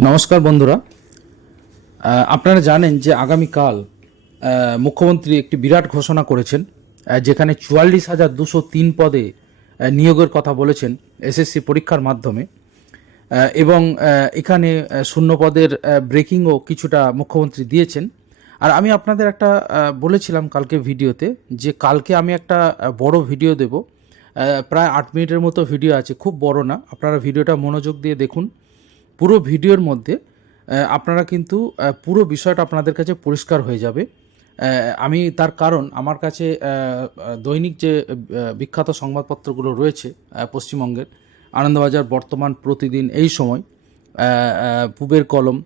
নমস্কার বন্ধুরা। আপনারা জানেন যে আগামীকাল মুখ্যমন্ত্রী একটি বিরাট ঘোষণা করেছেন যেখানে চুয়াল্লিশ হাজার দুশো তিন পদে নিয়োগের কথা বলেছেন এসএসসি পরীক্ষার মাধ্যমে। এবং এখানে শূন্য পদের ব্রেকিংও কিছুটা মুখ্যমন্ত্রী দিয়েছেন। আর আমি আপনাদের একটা বলেছিলাম কালকে ভিডিওতে যে কালকে আমি একটা বড় ভিডিও দেব। প্রায় আট মিনিটের মতো ভিডিও আছে, খুব বড় না। আপনারা ভিডিওটা মনোযোগ দিয়ে দেখুন। পুরো ভিডিওর মধ্যে আপনারা কিন্তু পুরো বিষয়টা আপনাদের কাছে পরিষ্কার হয়ে যাবে। আমি তার কারণ, আমার কাছে দৈনিক যে বিখ্যাত সংবাদপত্রগুলো রয়েছে পশ্চিমবঙ্গের, আনন্দবাজার বর্তমান প্রতিদিন এই সময় পূবের কলম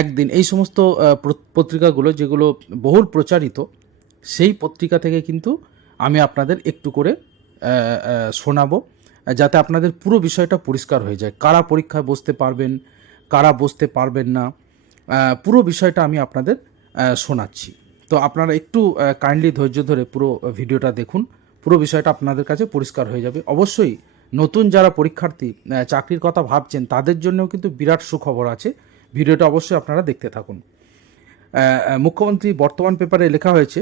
একদিন, এই সমস্ত পত্রিকাগুলো যেগুলো বহুল প্রচারিত, সেই পত্রিকা থেকে কিন্তু আমি আপনাদের একটু করে শোনাবো। যাতে আপনাদের পুরো বিষয়টা পরিষ্কার হয়ে যায়। কারা পরীক্ষায় বসতে পারবেন, কারা বসতে পারবেন না পুরো বিষয়টা আমি আপনাদের শোনাচ্ছি। তো আপনারা একটু কাইন্ডলি ধৈর্য ধরে পুরো ভিডিওটা দেখুন। পুরো বিষয়টা আপনাদের কাছে পরিষ্কার হয়ে যাবে। অবশ্যই নতুন যারা পরীক্ষার্থী চাকরির কথা ভাবছেন, তাদের জন্যও কিন্তু বিরাট সুখবর আছে। ভিডিওটা অবশ্যই আপনারা দেখতে থাকুন। মুখ্যমন্ত্রী বর্তমান পেপারে লেখা হয়েছে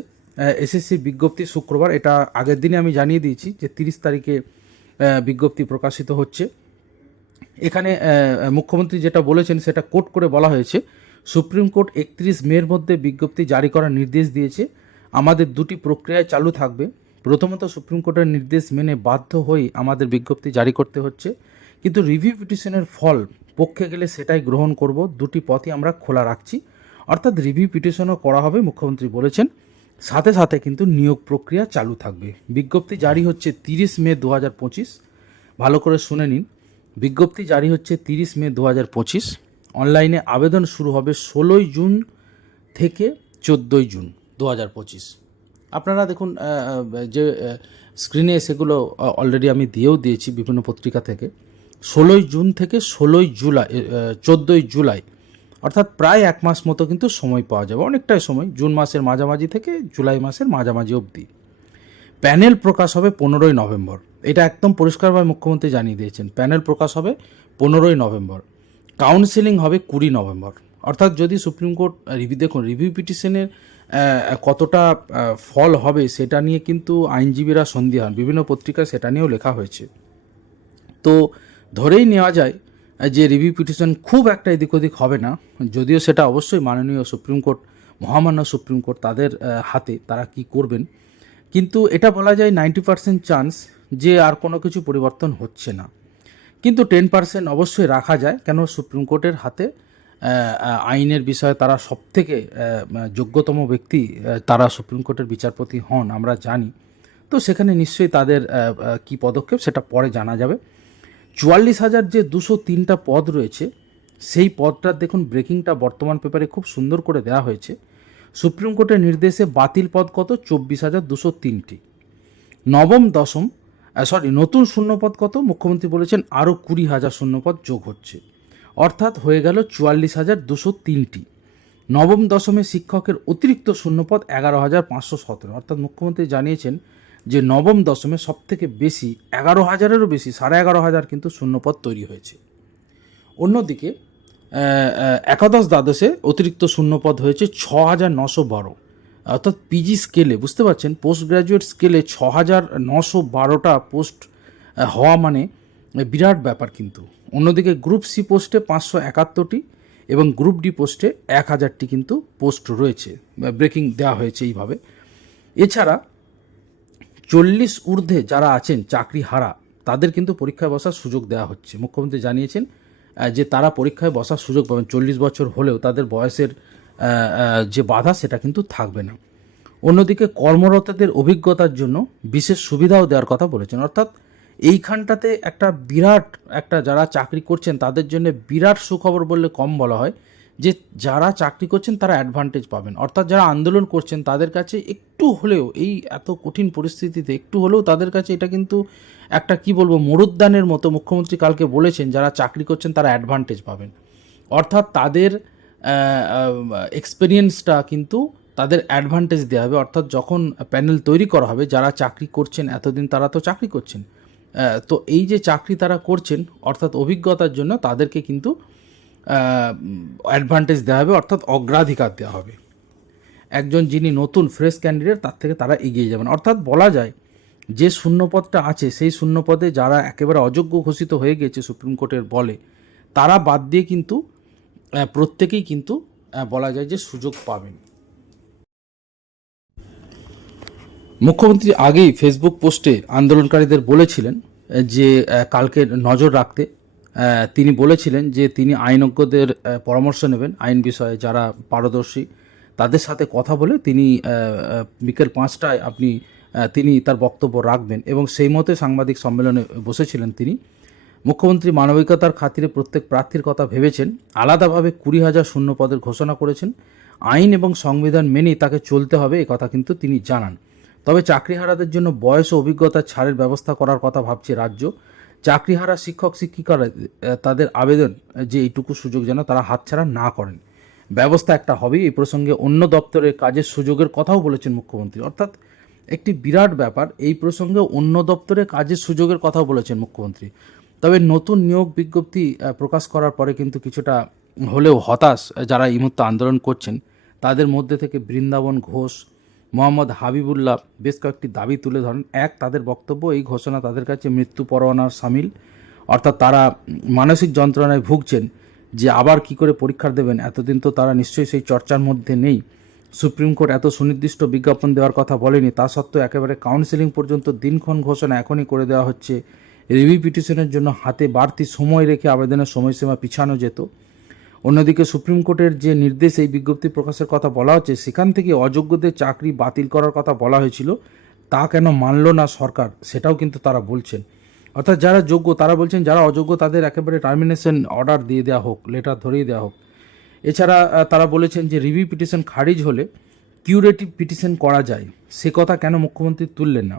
এসএসসি বিজ্ঞপ্তি শুক্রবার। এটা আগের দিনে আমি জানিয়ে দিয়েছি যে তিরিশ তারিখে বিজ্ঞপ্তি প্রকাশিত হচ্ছে। এখানে মুখ্যমন্ত্রী যেটা বলেছেন সেটা কোট করে বলা হয়েছে। সুপ্রিম কোর্ট একত্রিশ মের মধ্যে বিজ্ঞপ্তি জারি করার নির্দেশ দিয়েছে। আমাদের দুটি প্রক্রিয়ায় চালু থাকবে। প্রথমত সুপ্রিম কোর্টের নির্দেশ মেনে বাধ্য হয়ে আমাদের বিজ্ঞপ্তি জারি করতে হচ্ছে। কিন্তু রিভিউ পিটিশনের ফল পক্ষে গেলে সেটাই গ্রহণ করব। দুটি পথই আমরা খোলা রাখছি। অর্থাৎ রিভিউ পিটিশনও করা হবে, মুখ্যমন্ত্রী বলেছেন। সাথে সাথে কিন্তু নিয়োগ প্রক্রিয়া চালু থাকবে। বিজ্ঞপ্তি জারি হচ্ছে তিরিশ মে দু হাজার পঁচিশ। ভালো করে শুনে নিন। বিজ্ঞপ্তি জারি হচ্ছে তিরিশ মে দু হাজার পঁচিশ। অনলাইনে আবেদন শুরু হবে ষোলোই জুন থেকে চোদ্দোই জুন দু হাজার পঁচিশ। আপনারা দেখুন যে স্ক্রিনে সেগুলো অলরেডি আমি দিয়েও দিয়েছি বিভিন্ন পত্রিকা থেকে। ষোলোই জুন থেকে ষোলোই জুলাই চোদ্দোই জুলাই অর্থাৎ প্রায় এক মাস মতো কিন্তু সময় পাওয়া যাবে, অনেকটাই সময়, জুন মাসের মাঝামাঝি থেকে জুলাই মাসের মাঝামাঝি অবধি। প্যানেল প্রকাশ হবে পনেরোই নভেম্বর। এটা একদম পরিষ্কারভাবে মুখ্যমন্ত্রী জানিয়ে দিয়েছেন, প্যানেল প্রকাশ হবে পনেরোই নভেম্বর। কাউন্সিলিং হবে কুড়ি নভেম্বর। অর্থাৎ যদি সুপ্রিম কোর্ট রিভিউ দেখুন, রিভিউ পিটিশনের কতটা ফল হবে সেটা নিয়ে কিন্তু আইনজীবীরা সন্দিহান। বিভিন্ন পত্রিকায় সেটা নিয়েও লেখা হয়েছে। তো ধরেই নেওয়া যায় যে রিভিউ পিটিশন খুব একটা এদিক ওদিক হবে না যদিও সেটা অবশ্যই মাননীয় সুপ্রিম কোর্ট মহামান্য সুপ্রিম কোর্ট তাদের হাতে তারা কি করবেন। কিন্তু এটা বলা যায় নাইনটি পার্সেন্ট চান্স যে আর কোনো কিছু পরিবর্তন হচ্ছে না। কিন্তু টেন পার্সেন্ট অবশ্যই রাখা যায় কেন সুপ্রিম কোর্টের হাতে আইনের বিষয়ে তারা সবথেকে আহ, যোগ্যতম ব্যক্তি তারা সুপ্রিম কোর্টের বিচারপতি হন আমরা জানি। তো সেখানে নিশ্চয়ই তাদের কি পদক্ষেপ সেটা পরে জানা যাবে। চুয়াল্লিশ হাজার যে দুশো তিনটা পদ রয়েছে, সেই পদটার দেখুন ব্রেকিংটা বর্তমান পেপারে খুব সুন্দর করে দেওয়া হয়েছে। সুপ্রিম কোর্টের নির্দেশে বাতিল পদ কত? চব্বিশ হাজার দুশো তিনটি। নবম, দশম সরি নতুন শূন্যপদ কত? মুখ্যমন্ত্রী বলেছেন আরও কুড়ি হাজার শূন্যপদ যোগ হচ্ছে। অর্থাৎ হয়ে গেল চুয়াল্লিশ হাজার দুশো তিনটি। নবম, দশমে শিক্ষকের অতিরিক্ত শূন্যপদ এগারো হাজার পাঁচশো সতেরো। অর্থাৎ মুখ্যমন্ত্রী জানিয়েছেন যে নবম দশমে সবথেকে বেশি, এগারো হাজারেরও বেশি, সাড়ে এগারো হাজার কিন্তু শূন্যপদ তৈরি হয়েছে। অন্যদিকে একাদশ দ্বাদশে অতিরিক্ত শূন্যপদ হয়েছে ছ হাজার নশো বারো। অর্থাৎ পিজি স্কেলে, বুঝতে পারছেন? পোস্ট গ্র্যাজুয়েট স্কেলে ছ হাজার নশো বারোটা পোস্ট হওয়া মানে বিরাট ব্যাপার কিন্তু। অন্যদিকে গ্রুপ সি পোস্টে পাঁচশো একাত্তরটি এবং গ্রুপ ডি পোস্টে এক হাজারটি কিন্তু পোস্ট রয়েছে, ব্রেকিং দেওয়া হয়েছে এইভাবে। এছাড়া চল্লিশ ঊর্ধ্বে যারা আছেন চাকরি হারা, তাদের কিন্তু পরীক্ষায় বসার সুযোগ দেওয়া হচ্ছে। মুখ্যমন্ত্রী জানিয়েছেন যে তারা পরীক্ষায় বসার সুযোগ পাবেন। চল্লিশ বছর হলেও তাদের বয়সের যে বাধা, সেটা কিন্তু থাকবে না। অন্যদিকে কর্মরতদের অভিজ্ঞতার জন্য বিশেষ সুবিধাও দেওয়ার কথা বলেছেন। অর্থাৎ এইখানটাতে একটা বিরাট, একটা যারা চাকরি করছেন, তাদের জন্য বিরাট সুখবর বললে কম বলা হয়। যে যারা চাকরি করছেন তারা অ্যাডভান্টেজ পাবেন। অর্থাৎ যারা আন্দোলন করছেন তাদের কাছে একটু হলেও এই এত কঠিন পরিস্থিতিতে একটু হলেও তাদের কাছে এটা কিন্তু একটা কি বলব, মরুদ্যানের মতো মুখ্যমন্ত্রী কালকে বলেছেন, যারা চাকরি করছেন তারা অ্যাডভান্টেজ পাবেন। অর্থাৎ তাদের এক্সপিরিয়েন্সটা কিন্তু তাদের অ্যাডভান্টেজ দেওয়া হবে। অর্থাৎ যখন প্যানেল তৈরি করা হবে, যারা চাকরি করছেন, এতদিন তারা তো চাকরি করছেন। তো এই যে চাকরি তারা করছেন, অর্থাৎ অভিজ্ঞতার জন্য তাদেরকে কিন্তু অ্যাডভান্টেজ দেওয়া হবে, অর্থাৎ অগ্রাধিকার দেওয়া হবে। একজন যিনি নতুন ফ্রেশ ক্যান্ডিডেট তার থেকে তারা এগিয়ে যাবেন। অর্থাৎ বলা যায়, যে শূন্যপদটা আছে, সেই শূন্যপদে যারা একেবারে অযোগ্য ঘোষিত হয়ে গেছে সুপ্রিম কোর্টের বলে, তারা বাদ দিয়ে কিন্তু প্রত্যেকেই কিন্তু বলা যায় যে সুযোগ পাবেন। মুখ্যমন্ত্রী আগেই ফেসবুক পোস্টে আন্দোলনকারীদের বলেছিলেন, যে কালকে নজর রাখতে তিনি বলেছিলেন যে তিনি আইনজ্ঞদের পরামর্শ নেবেন আইন বিষয়ে যারা পারদর্শী, তাদের সাথে কথা বলে তিনি বিকেল পাঁচটায় আপনি তিনি তার বক্তব্য রাখবেন। এবং সেই মতে সাংবাদিক সম্মেলনে বসেছিলেন তিনি। মুখ্যমন্ত্রী মানবিকতার খাতিরে প্রত্যেক প্রার্থীর কথা ভেবেছেন, আলাদাভাবে কুড়ি হাজার শূন্য পদের ঘোষণা করেছেন। আইন এবং সংবিধান মেনেই তাকে চলতে হবে, এ কথা কিন্তু তিনি জানান। তবে চাকরিহারাদের জন্য বয়স ও অভিজ্ঞতার ছাড়ের ব্যবস্থা করার কথা ভাবছে রাজ্য। চাকরিহারা শিক্ষক, শিক্ষিকারা তাদের আবেদন যে এইটুকু সুযোগ যেন তারা হাতছাড়া না করেন। ব্যবস্থা একটা হবেই। এই প্রসঙ্গে অন্য দপ্তরের কাজের সুযোগের কথাও বলেছেন মুখ্যমন্ত্রী। অর্থাৎ একটি বিরাট ব্যাপার। এই প্রসঙ্গে অন্য দপ্তরে কাজের সুযোগের কথাও বলেছেন মুখ্যমন্ত্রী। তবে নতুন নিয়োগ বিজ্ঞপ্তি প্রকাশ করার পরে কিন্তু কিছুটা হলেও হতাশ যারা এই মুহূর্তে আন্দোলন করছেন, তাদের মধ্যে থেকে বৃন্দাবন ঘোষ মোহাম্মদ হাবিবুল্লাহ বেশ কয়েকটি দাবি তুলে ধরেন। এক, তাদের বক্তব্য, এই ঘোষণা তাদের কাছে মৃত্যু পরোয়ানার সামিল। অর্থাৎ তারা মানসিক যন্ত্রণায় ভুগছেন যে আবার কি করে পরীক্ষা দেবেন। এতদিন তো তারা নিশ্চয়ই সেই চর্চার মধ্যে নেই। সুপ্রিম কোর্ট এত সুনির্দিষ্ট বিজ্ঞাপন দেওয়ার কথা বলেনি। তা সত্ত্বেও একেবারে কাউন্সিলিং পর্যন্ত দিনক্ষণ ঘোষণা এখনই করে দেওয়া হচ্ছে। রিভিউ পিটিশনের জন্য হাতে বাড়তি সময় রেখে আবেদনের সময়সীমা পিছানো যেত। অন্যদিকে সুপ্রিম কোর্টের যে নির্দেশ, এই বিজ্ঞপ্তি প্রকাশের কথা বলা হচ্ছে, সেখান থেকে অযোগ্যদের চাকরি বাতিল করার কথা বলা হয়েছিল। তা কেন মানল না সরকার? সেটাও কিন্তু তারা বলছেন। অর্থাৎ যারা যোগ্য, তারা বলছেন যারা অযোগ্য, তাদের একেবারে টার্মিনেশন অর্ডার দিয়ে দেওয়া হোক লেটার ধরিয়ে দেওয়া হোক। এছাড়া তারা বলেছেন যে রিভিউ পিটিশন খারিজ হলে কিউরেটিভ পিটিশন করা যায়। সে কথা কেন মুখ্যমন্ত্রী তুললেন না?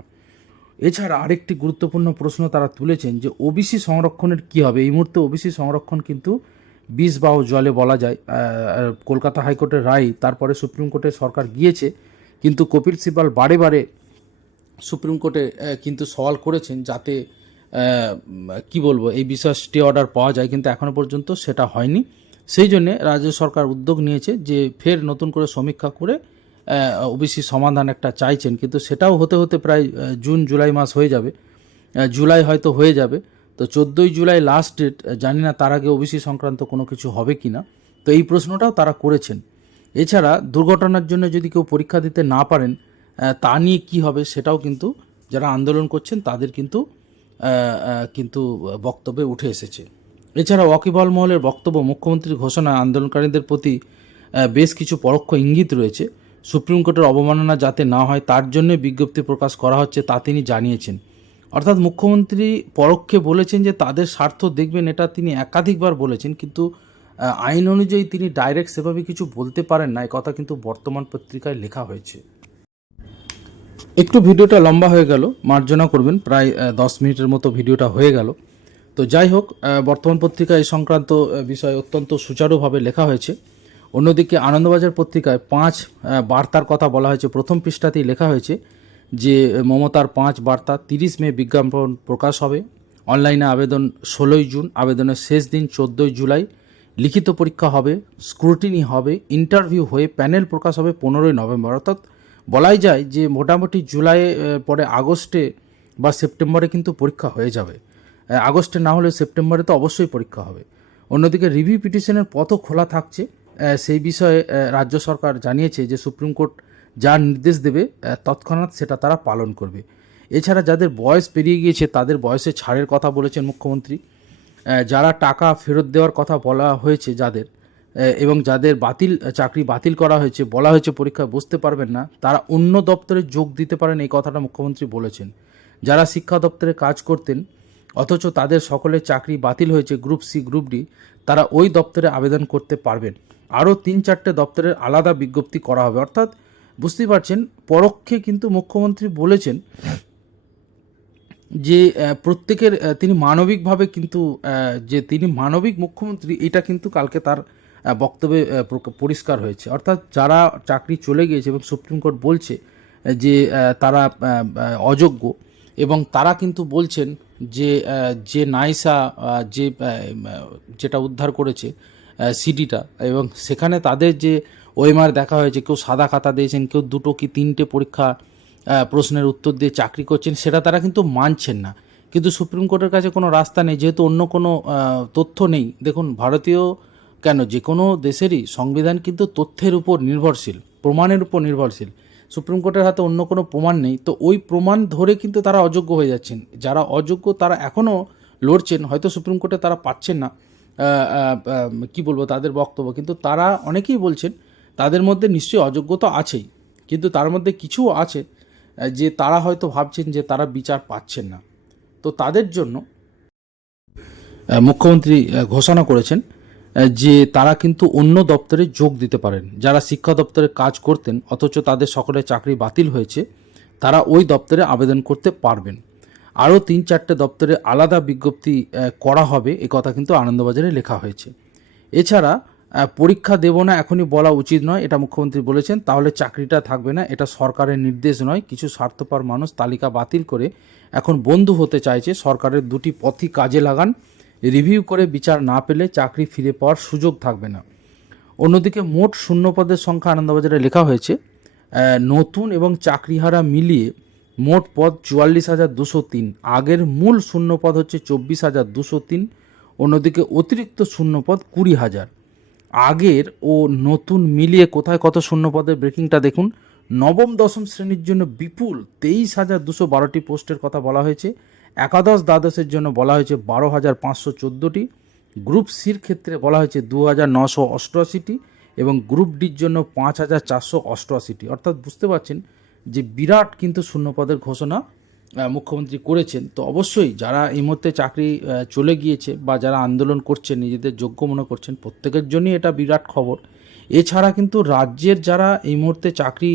এছাড়া আরেকটি গুরুত্বপূর্ণ প্রশ্ন তারা তুলেছেন যে ওবিসি সংরক্ষণের কি হবে? এই মুহূর্তে ওবিসি সংরক্ষণ কিন্তু বিষ বাহ জলে বলা যায় কলকাতা হাইকোর্টের রায়, তারপরে সুপ্রিম কোর্টে সরকার গিয়েছে, কিন্তু কপিল সিবাল বারে বারে সুপ্রিম কোর্টে কিন্তু সওয়াল করেছেন যাতে কি বলব, এই বিষয়ে স্টে অর্ডার পাওয়া যায়, কিন্তু এখনও পর্যন্ত সেটা হয়নি। সেই জন্যে রাজ্য সরকার উদ্যোগ নিয়েছে যে ফের নতুন করে সমীক্ষা করে ওবিসি সমাধান একটা চাইছেন, কিন্তু সেটাও হতে হতে প্রায় জুন, জুলাই মাস হয়ে যাবে। জুলাই হয়তো হয়ে যাবে। তো চোদ্দোই জুলাই লাস্ট ডেট জানি না তার আগে ওবিসি সংক্রান্ত কোনো কিছু হবে কি না তো এই প্রশ্নটাও তারা করেছেন। এছাড়া দুর্ঘটনার জন্য যদি কেউ পরীক্ষা দিতে না পারেন তা নিয়ে কি হবে সেটাও কিন্তু যারা আন্দোলন করছেন তাদের কিন্তু কিন্তু বক্তব্যে উঠে এসেছে। এছাড়া ওয়াকিবহল মহলের বক্তব্য মুখ্যমন্ত্রীর ঘোষণা আন্দোলনকারীদের প্রতি বেশ কিছু পরোক্ষ ইঙ্গিত রয়েছে। সুপ্রিম কোর্টের অবমাননা যাতে না হয় তার জন্য বিজ্ঞপ্তি প্রকাশ করা হচ্ছে তা তিনি জানিয়েছেন। অর্থাৎ মুখ্যমন্ত্রী পরোক্ষে বলেছেন যে তাদের স্বার্থ দেখবেন, এটা তিনি একাধিকবার বলেছেন, কিন্তু আইন অনুযায়ী তিনি ডাইরেক্ট সেভাবে কিছু বলতে পারেন না কথা কিন্তু বর্তমান পত্রিকায় লেখা হয়েছে। একটু ভিডিওটা লম্বা হয়ে গেল, মার্জনা করবেন, প্রায় দশ মিনিটের মতো ভিডিওটা হয়ে গেল। তো যাই হোক বর্তমান পত্রিকায় এই সংক্রান্ত বিষয় অত্যন্ত সুচারুভাবে লেখা হয়েছে। অন্যদিকে আনন্দবাজার পত্রিকায় পাঁচ বার্তার কথা বলা হয়েছে, প্রথম পৃষ্ঠাতেই লেখা হয়েছে যে মমতার পাঁচ বার্তা তিরিশ মে বিজ্ঞাপন প্রকাশ হবে। অনলাইনে আবেদন ষোলোই জুন, আবেদনের শেষ দিন চোদ্দোই জুলাই। লিখিত পরীক্ষা হবে, স্ক্রুটিনি হবে, ইন্টারভিউ হয়ে প্যানেল প্রকাশ হবে পনেরোই নভেম্বর। অর্থাৎ বলাই যায় যে মোটামুটি জুলাই পরে আগস্টে বা সেপ্টেম্বরে কিন্তু পরীক্ষা হয়ে যাবে। আগস্টে না হলে সেপ্টেম্বরে তো অবশ্যই পরীক্ষা হবে। অন্যদিকে রিভিউ পিটিশনের পথও খোলা থাকছে। সেই বিষয়ে রাজ্য সরকার জানিয়েছে যে সুপ্রিম কোর্ট যা নির্দেশ দেবে তৎক্ষণাৎ সেটা তারা পালন করবে। এছাড়া যাদের বয়স পেরিয়ে গিয়েছে, তাদের বয়সে ছাড়ের কথা বলেছেন মুখ্যমন্ত্রী। যারা টাকা ফেরত দেওয়ার কথা বলা হয়েছে যাদের এবং যাদের বাতিল, চাকরি বাতিল করা হয়েছে, বলা হয়েছে পরীক্ষায় বসতে পারবেন না, তারা অন্য দপ্তরে যোগ দিতে পারেন এই কথাটা মুখ্যমন্ত্রী বলেছেন। যারা শিক্ষা দপ্তরে কাজ করতেন, অথচ তাদের সকলের চাকরি বাতিল হয়েছে গ্রুপ সি, গ্রুপ ডি, তারা ওই দপ্তরে আবেদন করতে পারবেন। আরও তিন চারটে দপ্তরের আলাদা বিজ্ঞপ্তি করা হবে। অর্থাৎ বুঝতেই পারছেন, পরোক্ষে কিন্তু মুখ্যমন্ত্রী বলেছেন যে প্রত্যেকের তিনি মানবিকভাবে কিন্তু যে তিনি মানবিক মুখ্যমন্ত্রী, এটা কিন্তু কালকে তার বক্তব্যে পরিষ্কার হয়েছে। অর্থাৎ যারা চাকরি চলে গিয়েছে এবং সুপ্রিম কোর্ট বলছে যে তারা অযোগ্য এবং তারা কিন্তু বলছেন যে যে নাইসা যে যেটা উদ্ধার করেছে সিডিটা এবং সেখানে তাদের যে ওএমআর দেখা হয়েছে, কেউ সাদা খাতা দিয়েছেন, কেউ দুটো কি তিনটে পরীক্ষা প্রশ্নের উত্তর দিয়ে চাকরি করছেন, সেটা তারা কিন্তু মানছেন না। কিন্তু সুপ্রিম কোর্টের কাছে কোনো রাস্তা নেই, যেহেতু অন্য কোনো তথ্য নেই। দেখুন, ভারতীয় কেন, যে কোনো দেশেরই সংবিধান কিন্তু তথ্যের উপর নির্ভরশীল, প্রমাণের উপর নির্ভরশীল। সুপ্রিম কোর্টের হাতে অন্য কোনো প্রমাণ নেই, তো ওই প্রমাণ ধরে কিন্তু তারা অযোগ্য হয়ে যাচ্ছেন। যারা অযোগ্য তারা এখনও লড়ছেন, হয়তো সুপ্রিম কোর্টে তারা পাচ্ছেন না কি বলব, তাদের বক্তব্য। কিন্তু তারা অনেকেই বলছেন তাদের মধ্যে নিশ্চয়ই অযোগ্যতা আছেই, কিন্তু তার মধ্যে কিছু আছে যে তারা হয়তো ভাবছেন যে তারা বিচার পাচ্ছেন না। তো তাদের জন্য মুখ্যমন্ত্রী ঘোষণা করেছেন যে তারা কিন্তু অন্য দপ্তরে যোগ দিতে পারেন। যারা শিক্ষা দপ্তরে কাজ করতেন, অথচ তাদের সকলের চাকরি বাতিল হয়েছে, তারা ওই দপ্তরে আবেদন করতে পারবেন। আরও তিন চারটে দপ্তরে আলাদা বিজ্ঞপ্তি করা হবে, এ কথা কিন্তু আনন্দবাজারে লেখা হয়েছে। এছাড়া পরীক্ষা দেব না, এখনই বলা উচিত নয়, এটা মুখ্যমন্ত্রী বলেছেন, তাহলে চাকরিটা থাকবে না, এটা সরকারের নির্দেশ নয়, কিছু স্বার্থপর মানুষ তালিকা বাতিল করে এখন বন্ধু হতে চাইছে, সরকারের দুটি পথই কাজে লাগান, রিভিউ করে বিচার না পেলে চাকরি ফিরে পাওয়ার সুযোগ থাকবে না। অন্যদিকে মোট শূন্য পদের সংখ্যা আনন্দবাজারে লেখা হয়েছে নতুন এবং চাকরিহারা মিলিয়ে মোট পদ চুয়াল্লিশ হাজার দুশো তিন, আগের মূল শূন্য পদ হচ্ছে চব্বিশ হাজার দুশো তিন, অন্যদিকে অতিরিক্ত শূন্য পদ কুড়ি হাজার। আগের ও নতুন মিলিয়ে কোথায় কত শূন্য পদের ব্রেকিংটা দেখুন। নবম, দশম শ্রেণির জন্য বিপুল তেইশ হাজার দুশো বারোটি পোস্টের কথা বলা হয়েছে। একাদশ দ্বাদশের জন্য বলা হয়েছে বারো হাজার পাঁচশো চোদ্দোটি। গ্রুপ সির ক্ষেত্রে বলা হয়েছে দু হাজার নশো অষ্টআশিটি এবং গ্রুপ ডির জন্য পাঁচ হাজার চারশো অষ্টআশিটি। অর্থাৎ বুঝতে পারছেন যে বিরাট কিন্তু শূন্যপদের ঘোষণা মুখ্যমন্ত্রী করেছেন, তো অবশ্যই যারা এই মুহূর্তে চাকরি চলে গিয়েছে বা যারা আন্দোলন করছেন, নিজেদের যোগ্য মনে করছেন, প্রত্যেকের জন্যই এটা বিরাট খবর। এছাড়া কিন্তু রাজ্যের যারা এই মুহূর্তে চাকরি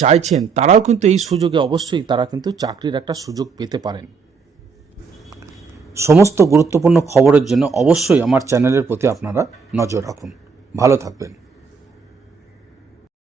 চাইছেন, তারাও কিন্তু এই সুযোগে অবশ্যই তারা কিন্তু চাকরির একটা সুযোগ পেতে পারেন। সমস্ত গুরুত্বপূর্ণ খবরের জন্য অবশ্যই আমার চ্যানেলের প্রতি আপনারা নজর রাখুন। ভালো থাকবেন।